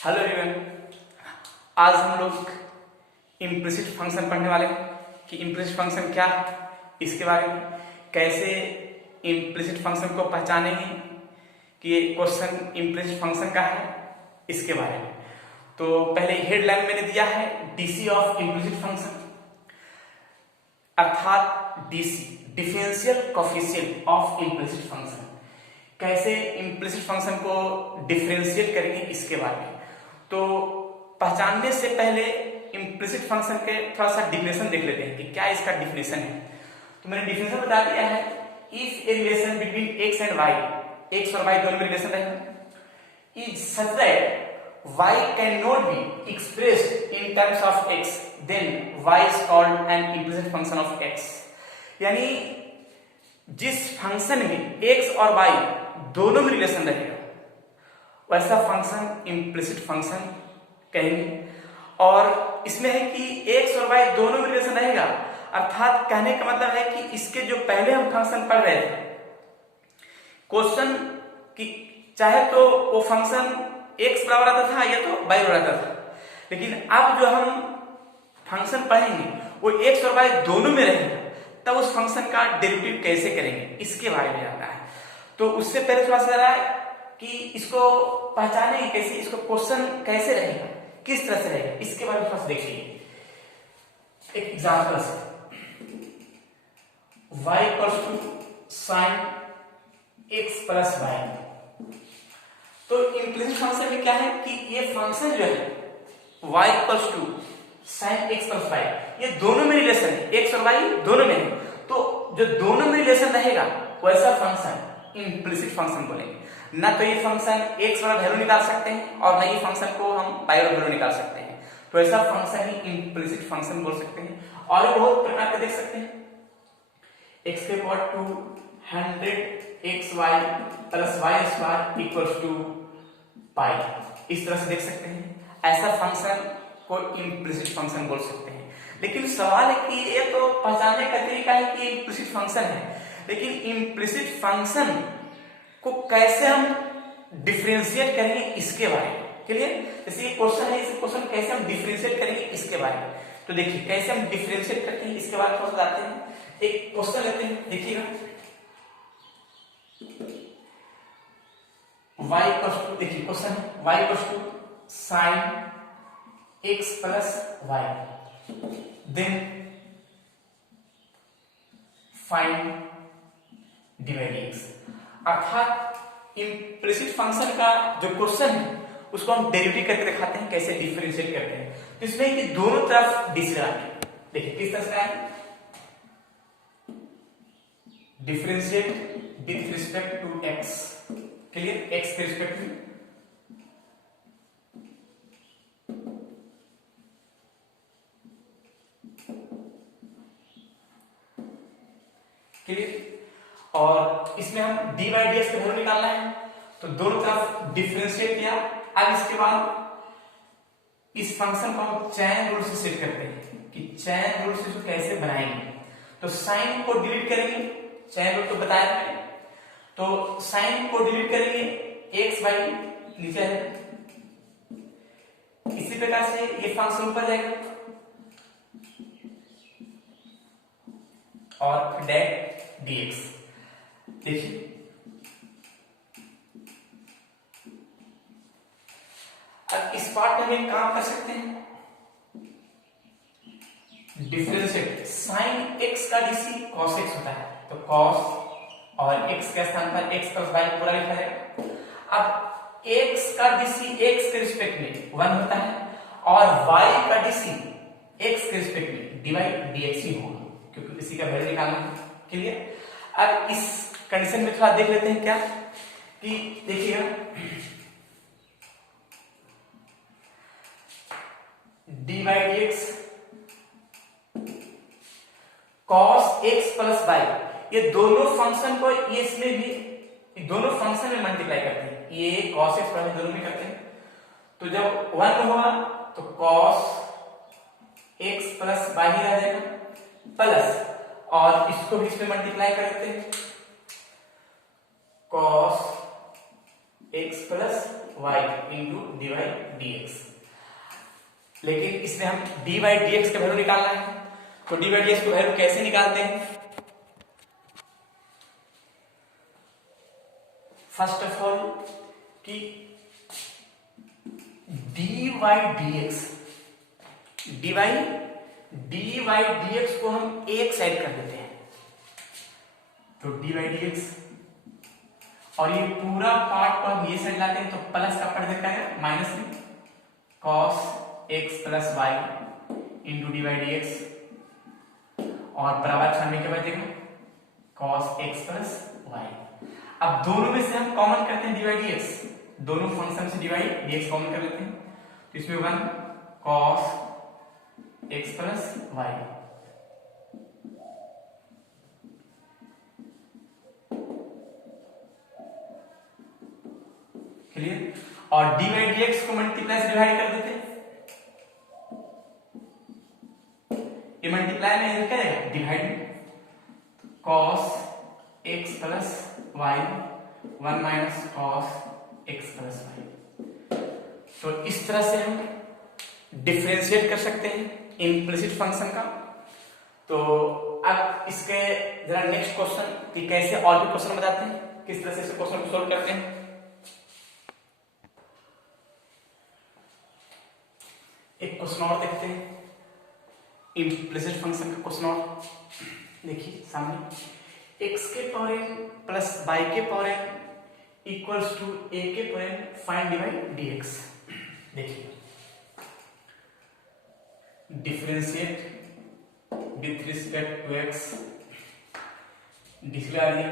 Hello everyone, आज हम लोग इम्प्लिसिट फंक्शन पढ़ने वाले हैं कि इम्प्लिसिट फंक्शन क्या है, इसके बारे में कैसे इम्प्लिसिट फंक्शन को पहचानेंगे कि ये क्वेश्चन इम्प्लिसिट फंक्शन का है, इसके बारे में। तो पहले हेडलाइन मैंने दिया है डीसी ऑफ इम्प्लिसिट फंक्शन, अर्थात DC differential coefficient of implicit function. कैसे इम्प्लिसिट फंक्शन को डिफरेंशिएट करेंगे, इसके बारे में। तो पहचानने से पहले इम्प्लिसिट फंक्शन के थोड़ा सा डिफिनेशन देख लेते हैं कि क्या इसका डिफिनेशन है। तो मैंने डिफिनेशन बता दिया है, if a relation between x and y, x और वाई दोनों में रिलेशन रहेगा, is such that y cannot be expressed in terms of x, then y is called an implicit function of x। यानी जिस function में x और y दोनों में रिलेशन रहेगा वैसा फंक्शन इम्प्लिसिट फंक्शन कहेंगे। और इसमें है कि x और y दोनों में रिलेशन रहेगा, अर्थात कहने का मतलब है कि इसके जो पहले हम फंक्शन पढ़ रहे थे क्वेश्चन की, चाहे तो वो फंक्शन x बराबर आता था या तो y बराबर आता था, लेकिन अब जो हम फंक्शन पढ़ेंगे वो x और y दोनों में रहेगा, तब उस फंक्शन का डेरिवेटिव कैसे करेंगे इसके बारे में जानना है। तो उससे पहले थोड़ा सा रहा कि इसको पहचानेंगे कैसे, इसको क्वेश्चन कैसे रहेगा, किस तरह से रहेगा, इसके बारे में थोड़ा सा देखिए। एक एग्जांपल से y equals to sine x plus y. तो इम्प्लिसिट फंक्शन में क्या है कि ये फंक्शन जो है y equals to sine x plus y, ये दोनों में रिलेशन है, x और y दोनों में है। तो जो दोनों में रिलेशन रहेगा वैसा फंक्शन इम्प्लिसिट फंक्शन बोलेंगे। ना तो ये फंक्शन x वाला वैल्यू निकाल सकते हैं और ना ये फंक्शन को हम y वाला वैल्यू निकाल सकते हैं, तो ऐसा फंक्शन ही इम्प्लिसिट फंक्शन बोल सकते हैं। और ये बहुत प्रकार के देख सकते हैं, x के power 200xy plus y square equals to pi, इस तरह से देख सकते हैं। ऐसा फंक्शन को इम्प्लिसिट फंक्शन बोल सकते हैं। लेकिन सवाल है कि ये तो पहचानने का तरीका है कि इम्प्लिसिट फंक्शन है, लेकिन इम्प्लिसिट फंक्शन को कैसे हम डिफरेंशिएट करेंगे इसके बारे में। क्लियर? जैसे ये क्वेश्चन है, इस क्वेश्चन कैसे हम डिफरेंशिएट करेंगे इसके बारे में। तो देखिए कैसे हम डिफरेंशिएट करते हैं इसके बारे में थोड़ा सा आते हैं। एक क्वेश्चन लेते हैं, देखिएगा y इक्वल्स टू, देखिए क्वेश्चन है y equals to sine x plus y, then find dy dx। अर्थात इम्प्लिसिट फंक्शन का जो क्वेश्चन है उसको हम डेरिवेटिव करके दिखाते हैं, कैसे डिफरेंशिएट करते हैं। तो इसमें कि दोनों तरफ डी से लगाएंगे, देखिए किस तरह से लगाएंगे, differentiate with respect to x। Clear? x के रिस्पेक्ट में क्लियर, और इसमें हम dy dx का वैल्यू निकालना है, तो दोनों तरफ डिफरेंशिएट किया। अब इसके बाद इस फंक्शन को हम चेन रूल से सेट करते हैं कि चेन रूल से इसको कैसे बनाएंगे। तो साइन को डिलीट करेंगे, चेन रूल तो बताया मैंने, तो साइन को डिलीट करेंगे, x बाई नीचे है, इसी प्रकार से ये फंक्शन ऊपर जाएगा और डेट dx। देखिए अब इस पार्ट में हम काम कर सकते हैं, डिफरेंशिएट साइन x का डीसी cos x होता है, तो cos और x के स्थान पर x प्लस y पूरा लिखा जाएगा। अब x का डीसी x के रिस्पेक्ट में 1 होता है और y का डीसी x के रिस्पेक्ट में dy dx ही होगा, क्योंकि इसी का वैल्यू निकालना है। क्लियर? अब इस कंडीशन में थोड़ा देख लेते हैं क्या कि देखिएगा dy dx cos x plus y, ये दोनों फंक्शन को ये इसमें भी दोनों फंक्शन में मल्टीप्लाई करते हैं, ये cos x प्लस दोनों में करते हैं। तो जब 1 हुआ तो cos x प्लस y ही रह जाएगा, प्लस और इसको भी इसमें मल्टीप्लाई कर देते हैं, cos x plus y into d y d x. लेकिन इसमें हम डी वाई डी एक्स का वैल्यू निकालना है, तो डी वाई डी एक्स का वैल्यू कैसे निकालते हैं? फर्स्ट ऑफ ऑल कि डी वाई डी एक्स को हम एक साइड कर देते हैं, तो डी वाई डी एक्स, और ये पूरा पार्ट को हम ये साइड लाते हैं तो प्लस का पड़ जाता है माइनस में cos x plus y into d y d x, और बराबर छानने के बाद देखो कॉस एक्स प्लस वाई। अब दोनों में से हम कॉमन करते हैं डी वाई डी एक्स, दोनों फंक्शन से d y d x common कर लेते हैं, तो इसमें one cos x plus y, clear. और डी वाई डी एक्स को मल्टीप्लाई से डिवाइड कर देते हैं, ये मल्टीप्लाई में इधर क्या रहेगा डिवाइड में, cos x plus y one minus cos x plus y. तो इस तरह से हम डिफरेंशिएट कर सकते हैं इम्प्लिसिट फंक्शन का। तो अब इसके जरा नेक्स्ट क्वेश्चन कि कैसे और भी क्वेश्चन बताते हैं, किस तरह से इस क्वेश्चन को सोल्व करते हैं। एक क्वेश्चन और देखते हैं, इम्प्लिसिट फंक्शन का क्वेश्चन और देखिए सामने, x के पावर n प्लस y के power n equals to a के power n find dy dx। देखिए differentiate with respect to x, declare दिया,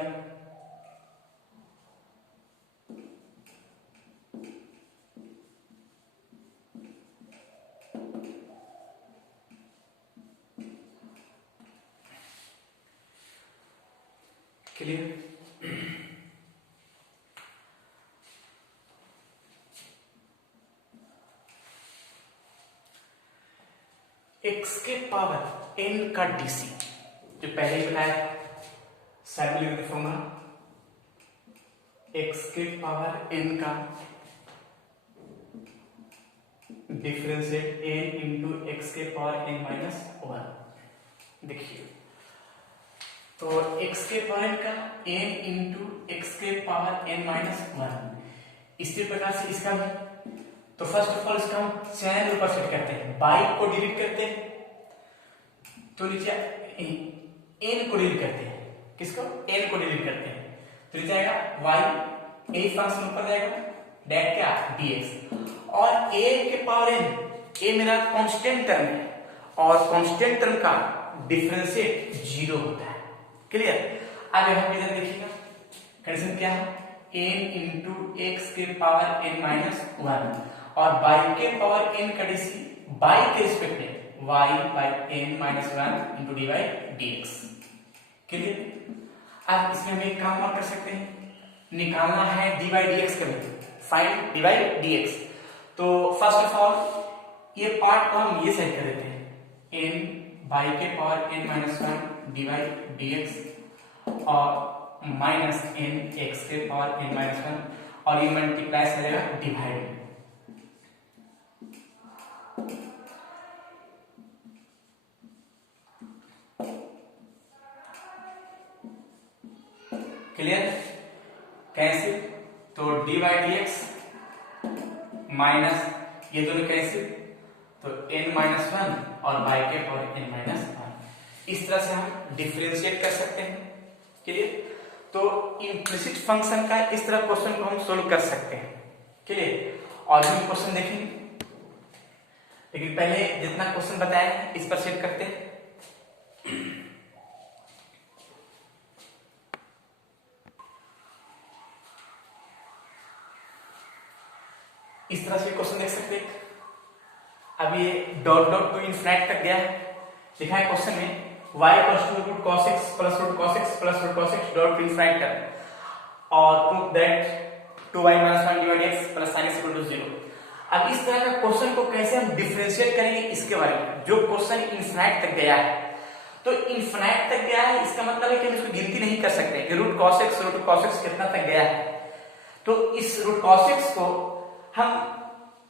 क्लियर। x के पावर n का डीसी जो पहले ही बताया साइड फॉर्मूला, x के पावर n का डिफरेंशिएट n इंटू x के पावर n माइनस वन। देखिए तो x के पावर n का n इंटू x के पावर n माइनस वन, इसी प्रकार से इसका भी। तो फर्स्ट ऑफ ऑल इसका हम चैन ऊपर सेट करते हैं, बाई को डिलीट करते हैं, तो नीचे n को डिलीट करते हैं, किसको n को डिलीट करते हैं, तो नीचे आएगा y, a फंक्शन ऊपर जाएगा डेट क्या dx, और a के पावर n, a मेरा कांस्टेंट टर्म है और कांस्टेंट टर्म का डिफरेंशिएट जीरो होता है, क्लियर। अब यहां पे इधर देखिएगा कंडीशन क्या है, n इंटू एक्स के पावर n माइनस वन, और y के पावर n का डीसी y के रिस्पेक्ट में y by n minus one into d y d x, clear. अब इसमें हम एक काम और कर सकते हैं, निकालना है डी वाई डी एक्स का value, find d y d x. तो फर्स्ट ऑफ ऑल ये पार्ट को हम ये सेट कर देते हैं, n बाई के power n minus one d y d x और माइनस n एक्स के पावर n माइनस वन, और ये मल्टीप्लाई से जाएगा डिवाइड में, क्लियर। कैंसिल, तो d y d x minus ये दोनों कैंसिल, तो n माइनस वन और y के पावर n माइनस वन, इस तरह से हम डिफरेंशिएट कर सकते हैं, क्लियर। तो इम्प्लिसिट फंक्शन का इस तरह क्वेश्चन को हम सोल्व कर सकते हैं, क्लियर। और भी क्वेश्चन देखेंगे, लेकिन पहले जितना क्वेश्चन बताया इस पर सेट करते हैं। इस तरह से क्वेश्चन देख सकते हैं, अब ये डॉट डॉट टू इनफिनिटी तक गया है, लिखा है क्वेश्चन में y equals to root cos x plus root cos x plus root cos x dot to infinity तक, और prove that 2y minus 1 divide x plus sin x equal to 0। अब इस तरह का क्वेश्चन को कैसे हम डिफरेंशिएट करेंगे इसके बारे में, जो क्वेश्चन इनफिनिटी तक गया है, तो इनफिनिटी तक गया है इसका मतलब है कि हम इसको गिनती नहीं कर सकते कि रूट cos x कितना तक गया है। तो इस रूट कॉस एक्स को हम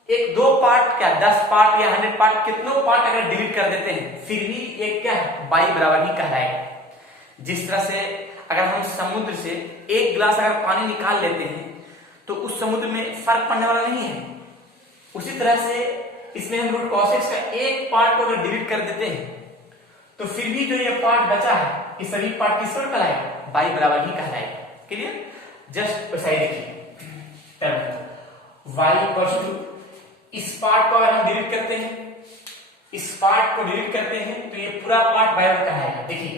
एक 2 पार्ट क्या 10 पार्ट या 100 पार्ट कितनों पार्ट अगर डिलीट कर देते हैं फिर भी एक क्या है y बराबर ही कहलाएगा। जिस तरह से अगर हम समुद्र से एक गिलास अगर पानी निकाल लेते हैं तो उस समुद्र में फर्क पड़ने वाला नहीं है, उसी तरह से इसमें हम रूट कॉस एक्स का एक पार्ट को अगर डिलीट कर देते हैं तो फिर भी जो ये पार्ट बचा है ये सभी पार्ट किस पर कहलाएगा y बराबर ही कहलाएगा। क्लियर? जस्ट वैसा ही देखिए y इक्वल्स टू इस पार्ट को अगर हम डिलीट करते हैं, इस पार्ट को डिलीट करते हैं तो ये पूरा पार्ट बराबर कहलाएगा। देखिए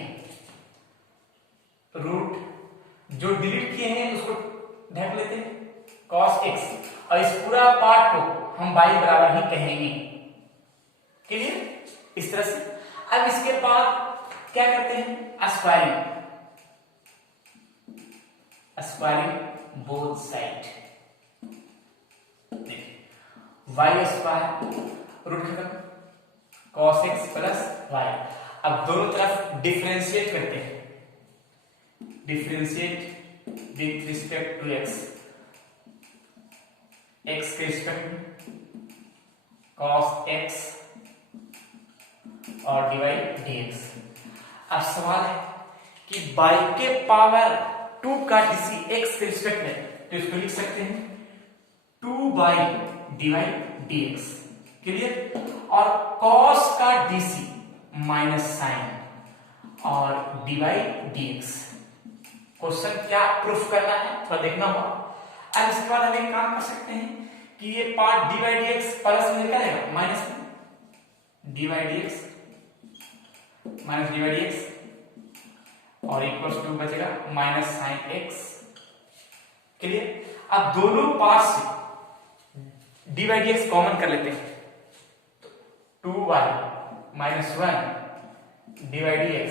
रूट जो डिलीट किए हैं उसको ढक लेते हैं cos x और इस पूरा पार्ट को हम y बराबर ही कहेंगे। क्लियर? इस तरह से अब इसके बाद क्या करते हैं squaring both side. y square root खत्म cos x प्लस y। अब दोनों तरफ डिफरेंशिएट करते हैं, differentiate with respect to x, x के रिस्पेक्ट में cos x और dy dx। अब सवाल है कि y के पावर 2 का dc x के रिस्पेक्ट में, तो इसको लिख सकते हैं 2y dy dx। क्लियर? और cos का dc माइनस साइन और dy dx। क्वेश्चन क्या प्रूफ करना है थोड़ा देखना होगा। अब इसके बाद हम एक काम कर सकते हैं कि ये पार्ट dy dx प्लस में क्या रहेगा माइनस में dy dx minus dy dx और इक्वल्स टू बचेगा माइनस साइन x। क्लियर? अब दोनों पार्ट से dy dx कॉमन कर लेते हैं, 2y minus 1 dy dx।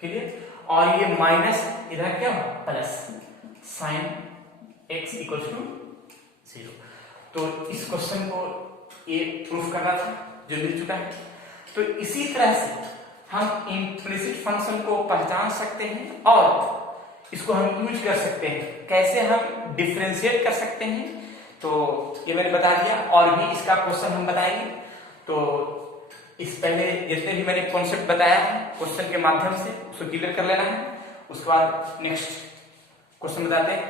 Clear? और ये माइनस इधर क्या हो plus sine x equals to 0। तो इस क्वेश्चन को ये प्रूफ करना था जो मिल चुका है। तो इसी तरह से हम इम्प्लिसिट फंक्शन को पहचान सकते हैं और इसको हम यूज कर सकते हैं, कैसे हम डिफरेंशिएट कर सकते हैं। तो ये मैंने बता दिया और भी इसका क्वेश्चन हम बताएंगे। तो इस पहले जितने भी मैंने कॉन्सेप्ट बताया है क्वेश्चन के माध्यम से उसको क्लियर कर लेना है, उसके बाद नेक्स्ट क्वेश्चन बताते हैं।